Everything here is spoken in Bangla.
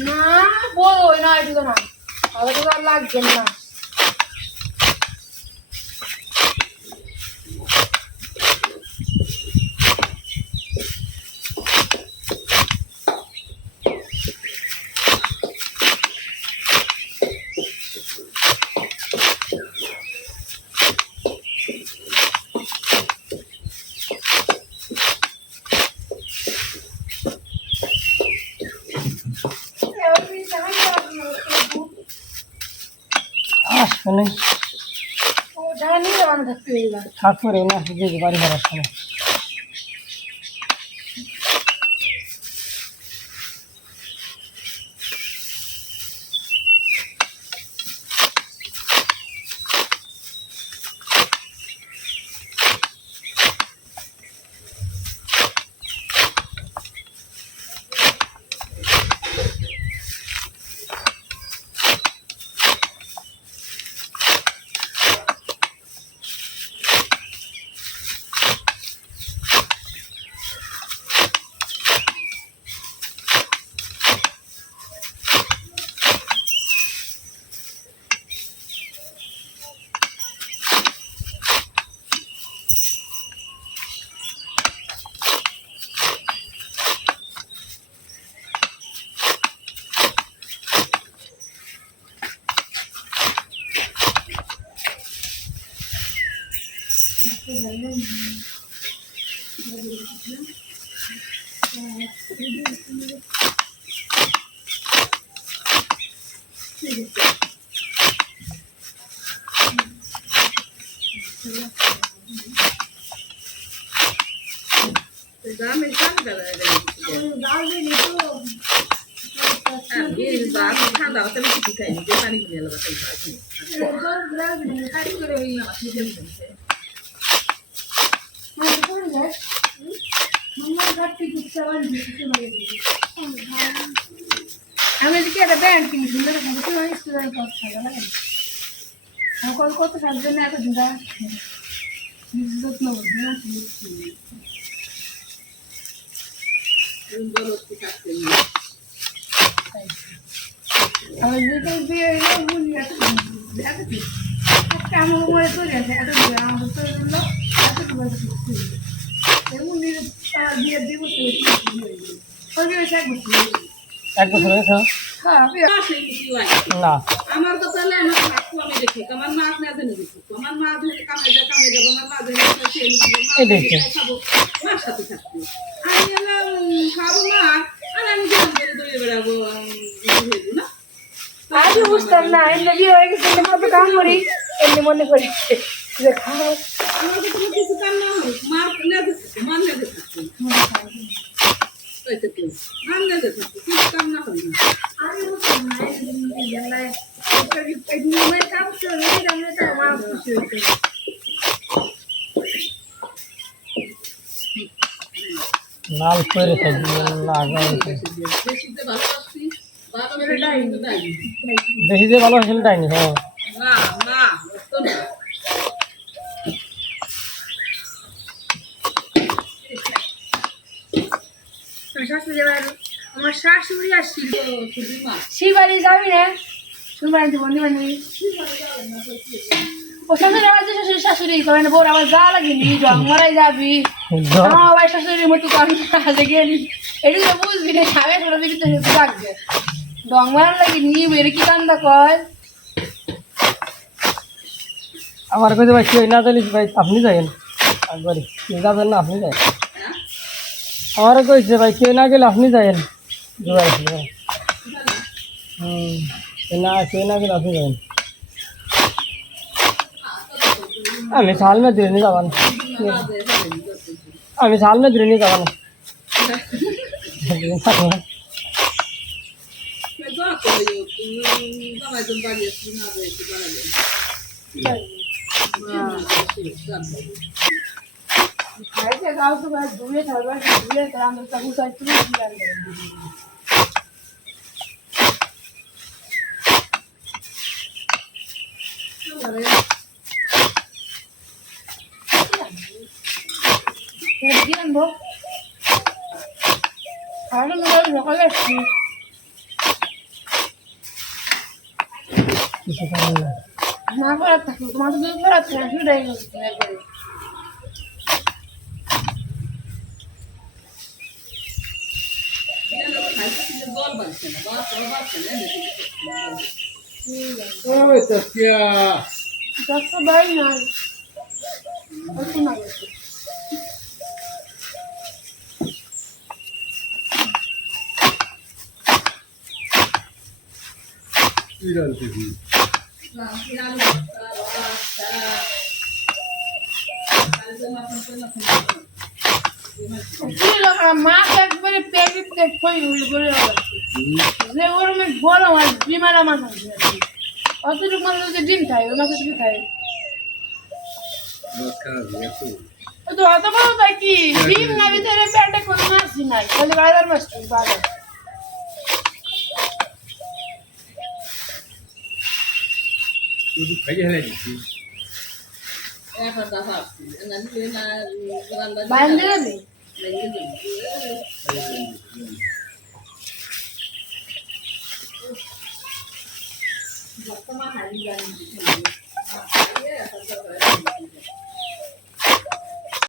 না বই না এটা না তাহলে তো আর লাগবে না আসলে ও জানি না মানে থাকতে এগুলা ঠাকুরে না যে বাড়ি ভাড়ার সময় আমি এদিকে একটা ব্যান্ড কিনেছি স্টুডেন্ট কত কত সার জন্য এত দিদা যত্ন করবে না আমার যেটা বিয়ে একটা আমার উপরে চলে আসে এত আমার চলে গেল এত বিয়ে দিব এক বছর হয়েছে না আমার তো তাহলে আমার কাকু আমি দেখি আমার মা আপনি আছেন দেখি আমার মা ধরে কামে যাব আমার মা ধরে খাবো মার সাথে থাকতে আমি এলাম খাবো মা আর আমি দিন করে দৌড়ে বেড়াবো না আগে বুঝতাম না এমনি বিয়ে হয়ে গেছে কত কাম করি এমনি মনে করি যে খাও আমার তো কোনো কিছু কাম না হোক মার লেগে থাকতো মার লেগে থাকতো কিছু কাম না হয় না আগে বুঝতাম না এই নিয়মের কাম চলে আমরা তো আমার খুশি হইতো লাল করে বেশি যে ভালো হয়েছিল তাই হ্যাঁ না না তো না আমার শাশুড়ি আসছিল শিবাড়ি যাবি না শুনবাই বন্ধু বান্ধবী ও শাশুড়ি আমার যে শাশুড়ি শাশুড়ি করেন বোর আমার যা লাগেনি জন্মরাই যাবি আমার ভাই শাশুড়ির মতো কাজে গেলি এটি তো বুঝবি না সামনে ছোট দিকে তো লাগবে ডংমার লাগেনি বেড়ে কি কান্দা কয় আমার কাছে ভাই কেউ না জানিস ভাই আপনি যাবেন একবারই কেউ যাবেন না আপনি যাবেন আমারও কইছে ভাই কেউ না গেলে আপনি যাবেন না কেউ না গেলে আপনি যাবেন আমি साल में दिल्ली नहीं जावा আমি साल में दिल्ली नहीं जावा गाँव के बाद दूल्हे दूल्हे काम কি আনবো খাওয়ানো সকালে আসছি কিছু করার নাই। না করার থাকলো তোমার তো দুধ করার থাকে সেটাই একবারে বল বানছে না বাচ্চা না ওই তো কিয়া দশটা বাড়ি না অল্প না গেছে ইরান থেকে মাছ একবারে পেঁপে খই করে যে ওরমে বড় মাছ ডিমারা মাছ আছে অতটুকু মানুষ যে ডিম খায় ওই মাছ কি খায় মাছ খাওয়া যায় তো ও তো অত বড় তাই কি ডিম না ভিতরে পেটে কোনো মাছই নাই খালি বাইরের মাছ বাজার শুধু খাইয়ে হেলে দিচ্ছি এখন দেখা না বান্ধে নেই